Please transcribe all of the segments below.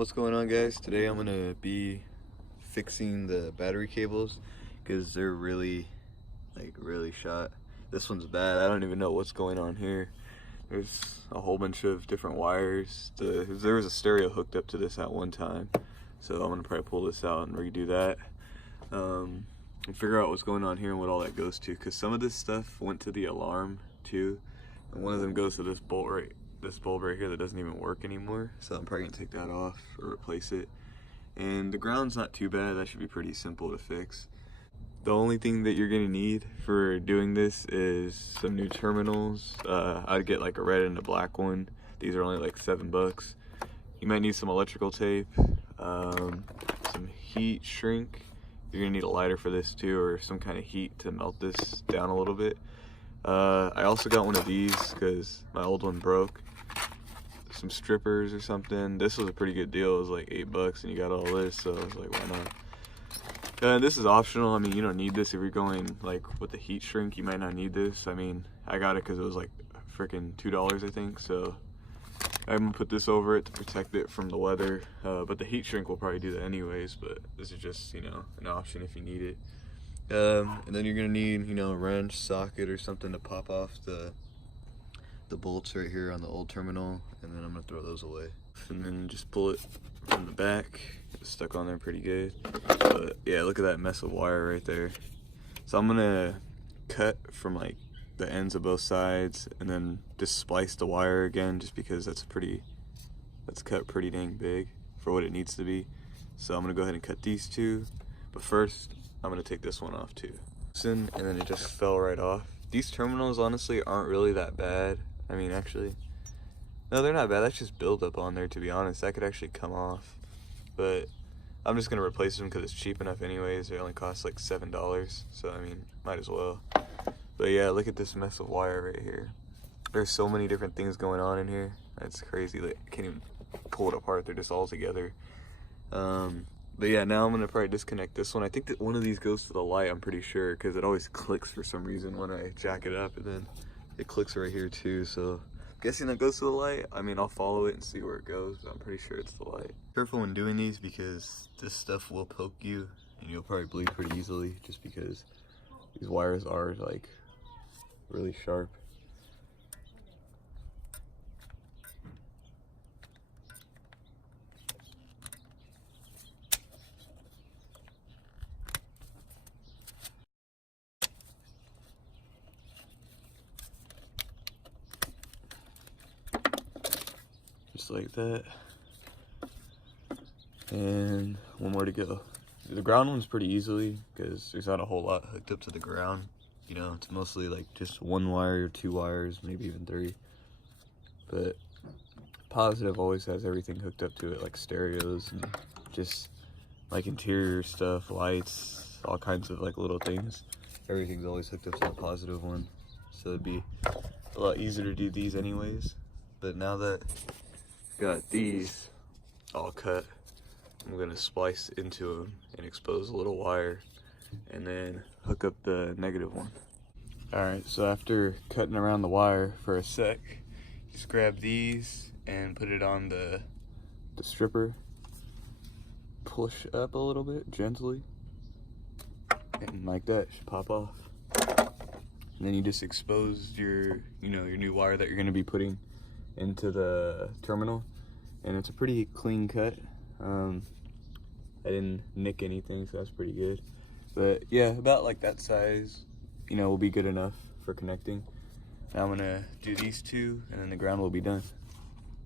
What's going on, guys? Today I'm gonna be fixing the battery cables because they're really shot. This one's bad. I don't even know what's going on here. There's a whole bunch of different wires. There was a stereo hooked up to this at one time, so I'm gonna probably pull this out and redo that and figure out what's going on here and what all that goes to, because some of this stuff went to the alarm too, and one of them goes to this bulb right here that doesn't even work anymore, so I'm probably gonna take that off or replace it. And the ground's not too bad. That should be pretty simple to fix. The only thing that you're gonna need for doing this is some new terminals. I'd get like a red and a black one. These are only like $7. You might need some electrical tape, some heat shrink. You're gonna need a lighter for this too, or some kind of heat to melt this down a little bit. I also got one of these because my old one broke. Some strippers or something. This was a pretty good deal. It was like $8 and you got all this, so I was like, why not? This is optional. I mean, you don't need this if you're going like with the heat shrink. You might not need this. I mean, I got it because it was like freaking $2, I think, so I'm gonna put this over it to protect it from the weather, but the heat shrink will probably do that anyways, but this is just, you know, an option if you need it. And then you're gonna need, you know, a wrench, socket, or something to pop off the bolts right here on the old terminal, and then I'm gonna throw those away. And then just pull it from the back. It's stuck on there pretty good. But yeah, look at that mess of wire right there. So I'm gonna cut from like the ends of both sides and then just splice the wire again, just because that's cut pretty dang big for what it needs to be. So I'm gonna go ahead and cut these two, but first I'm gonna take this one off too. And then it just fell right off. These terminals honestly aren't really that bad. I mean, actually, no, they're not bad. That's just buildup on there, to be honest. That could actually come off, but I'm just gonna replace them because it's cheap enough anyways. They only cost like $7, so I mean, might as well. But yeah, look at this mess of wire right here. There's so many different things going on in here. That's crazy. Like, I can't even pull it apart. They're just all together. But yeah, now I'm gonna probably disconnect this one. I think that one of these goes to the light, I'm pretty sure, because it always clicks for some reason when I jack it up, and then it clicks right here too. So I'm guessing that goes to the light. I mean, I'll follow it and see where it goes, but I'm pretty sure it's the light. Careful when doing these because this stuff will poke you and you'll probably bleed pretty easily, just because these wires are like really sharp. Just like that. And one more to go. The ground one's pretty easily because there's not a whole lot hooked up to the ground. You know, it's mostly like just one wire, 2 wires, maybe even 3. But positive always has everything hooked up to it, like stereos and just like interior stuff, lights, all kinds of like little things. Everything's always hooked up to the positive one, so it'd be a lot easier to do these anyways. But now that I got these all cut, I'm gonna splice into them and expose a little wire and then hook up the negative one. All right, so after cutting around the wire for a sec, just grab these and put it on the stripper. Push up a little bit gently, and like that, should pop off. And then you just expose your new wire that you're gonna be putting into the terminal, and it's a pretty clean cut. I didn't nick anything, so that's pretty good. But yeah, about like that size, you know, will be good enough for connecting. Now I'm gonna do these two, and then the ground will be done.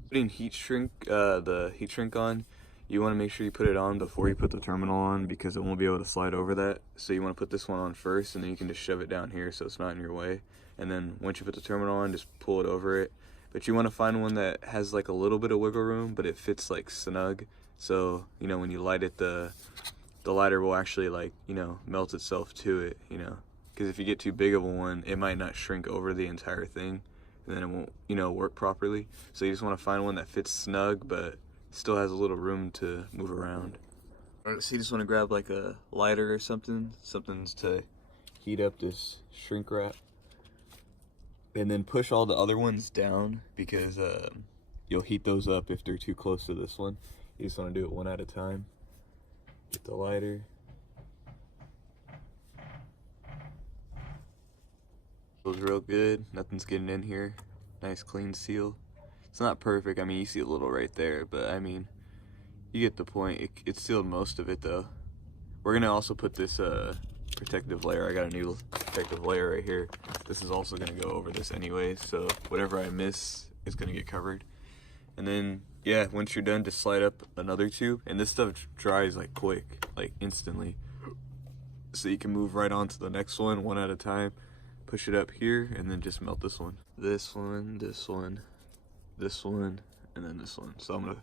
Putting the heat shrink on, you want to make sure you put it on before you put the terminal on, because it won't be able to slide over that. So you want to put this one on first, and then you can just shove it down here so it's not in your way. And then once you put the terminal on, just pull it over it. But you want to find one that has like a little bit of wiggle room, but it fits like snug. So, you know, when you light it, the lighter will actually, like, you know, melt itself to it, you know. Because if you get too big of a one, it might not shrink over the entire thing, and then it won't, you know, work properly. So you just want to find one that fits snug, but still has a little room to move around. Alright, so you just want to grab like a lighter or something to heat up this shrink wrap. And then push all the other ones down, because you'll heat those up if they're too close to this one. You just want to do it one at a time. Get the lighter. Feels real good. Nothing's getting in here. Nice clean seal. It's not perfect. I mean, you see a little right there, but I mean, you get the point. It sealed most of it though. We're gonna also put this protective layer. I got a new protective layer right here. This is also gonna go over this anyway, so whatever I miss is gonna get covered. And then, yeah, once you're done, just slide up another tube, and this stuff dries like quick, like instantly. So you can move right on to the next one at a time. Push it up here, and then just melt this one. This one, this one, this one, and then this one. So I'm gonna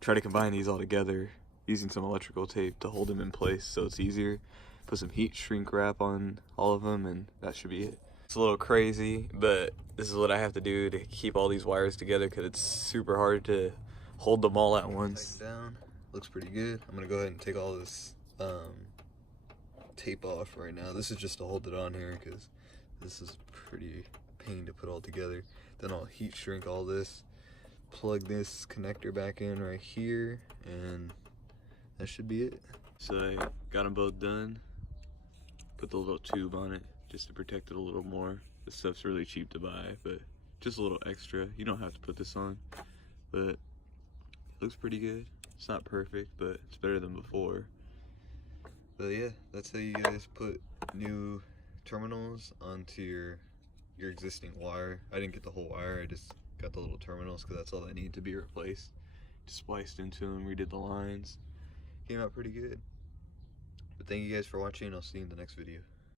try to combine these all together using some electrical tape to hold them in place so it's easier. Put some heat shrink wrap on all of them, and that should be it. It's a little crazy, but this is what I have to do to keep all these wires together because it's super hard to hold them all at once. Down. Looks pretty good. I'm gonna go ahead and take all this tape off right now. This is just to hold it on here because this is pretty pain to put all together. Then I'll heat shrink all this, plug this connector back in right here, and that should be it. So I got them both done. Put the little tube on it just to protect it a little more. This stuff's really cheap to buy, but just a little extra. You don't have to put this on, but it looks pretty good. It's not perfect, but it's better than before. But yeah, that's how you guys put new terminals onto your existing wire. I didn't get the whole wire, I just got the little terminals because that's all that needed to be replaced. Just spliced into them, redid the lines. Came out pretty good. But thank you guys for watching. I'll see you in the next video.